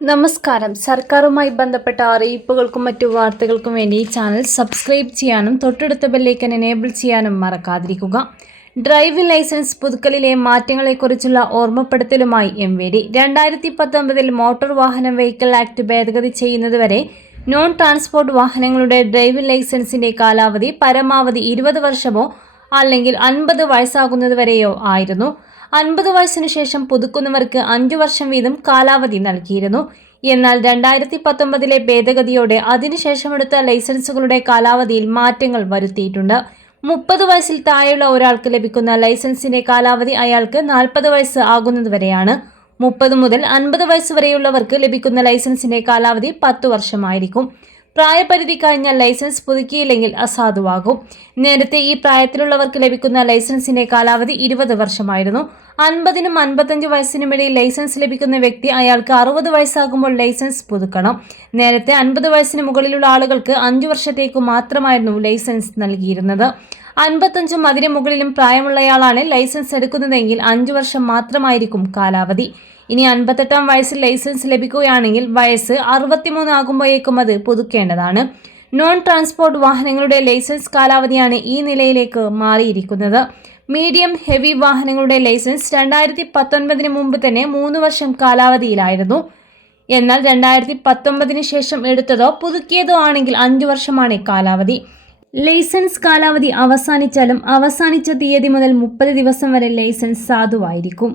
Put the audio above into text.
നമസ്കാരം. സർക്കാരുമായി ബന്ധപ്പെട്ട അറിയിപ്പുകൾക്കും മറ്റു വാർത്തകൾക്കും വേണ്ടി ഈ ചാനൽ സബ്സ്ക്രൈബ് ചെയ്യാനും തൊട്ടടുത്ത ബെല്ലൈക്കൻ എനേബിൾ ചെയ്യാനും മറക്കാതിരിക്കുക. ഡ്രൈവിംഗ് ലൈസൻസ് പുതുക്കലിലെ മാറ്റങ്ങളെക്കുറിച്ചുള്ള ഓർമ്മപ്പെടുത്തലുമായി MVD 2019 മോട്ടോർ വാഹന വെഹിക്കിൾ ആക്ട് ഭേദഗതി ചെയ്യുന്നതുവരെ നോൺ ട്രാൻസ്പോർട്ട് വാഹനങ്ങളുടെ ഡ്രൈവിംഗ് ലൈസൻസിന്റെ കാലാവധി പരമാവധി 20 വർഷമോ അല്ലെങ്കിൽ 50 വയസ്സാകുന്നതുവരെയോ ആയിരുന്നു. 50 വയസ്സിനു ശേഷം പുതുക്കുന്നവർക്ക് 5 വർഷം വീതം കാലാവധി നൽകിയിരുന്നു. എന്നാൽ 2019 ഭേദഗതിയോടെ അതിനുശേഷമെടുത്ത ലൈസൻസുകളുടെ കാലാവധിയിൽ മാറ്റങ്ങൾ വരുത്തിയിട്ടുണ്ട്. 30 വയസ്സിൽ താഴെയുള്ള ഒരാൾക്ക് ലഭിക്കുന്ന ലൈസൻസിന്റെ കാലാവധി അയാൾക്ക് 40 വയസ്സ് ആകുന്നതുവരെയാണ്. 30 മുതൽ 50 വയസ്സ് വരെയുള്ളവർക്ക് ലഭിക്കുന്ന ലൈസൻസിന്റെ കാലാവധി 10 വർഷമായിരിക്കും. പ്രായപരിധി കഴിഞ്ഞാൽ ലൈസൻസ് പുതുക്കിയില്ലെങ്കിൽ അസാധുവാകും. നേരത്തെ ഈ പ്രായത്തിലുള്ളവർക്ക് ലഭിക്കുന്ന ലൈസൻസിന്റെ കാലാവധി 20 വർഷമായിരുന്നു. 50നും 55 വയസ്സിനുമിടയിൽ ലൈസൻസ് ലഭിക്കുന്ന വ്യക്തി അയാൾക്ക് 60 വയസ്സാകുമ്പോൾ ലൈസൻസ് പുതുക്കണം. നേരത്തെ 50 വയസ്സിന് മുകളിലുള്ള ആളുകൾക്ക് 5 വർഷത്തേക്കു മാത്രമായിരുന്നു ലൈസൻസ് നൽകിയിരുന്നത്. 55ഉം അതിന് മുകളിലും പ്രായമുള്ളയാളാണ് ലൈസൻസ് എടുക്കുന്നതെങ്കിൽ 5 വർഷം മാത്രമായിരിക്കും കാലാവധി. ഇനി 58ാം വയസ്സിൽ ലൈസൻസ് ലഭിക്കുകയാണെങ്കിൽ വയസ്സ് 63 ആകുമ്പോഴേക്കും അത് പുതുക്കേണ്ടതാണ്. നോൺ ട്രാൻസ്പോർട്ട് വാഹനങ്ങളുടെ ലൈസൻസ് കാലാവധിയാണ് ഈ നിലയിലേക്ക് മാറിയിരിക്കുന്നത്. മീഡിയം ഹെവി വാഹനങ്ങളുടെ ലൈസൻസ് 2019 മുമ്പ് തന്നെ 3 വർഷം കാലാവധിയിലായിരുന്നു. എന്നാൽ 2019 ശേഷം എടുത്തതോ പുതുക്കിയതോ ആണെങ്കിൽ 5 വർഷമാണ് കാലാവധി. ലൈസൻസ് കാലാവധി അവസാനിച്ചാലും അവസാനിച്ച തീയതി മുതൽ 30 ദിവസം വരെ ലൈസൻസ് സാധുവായിരിക്കും.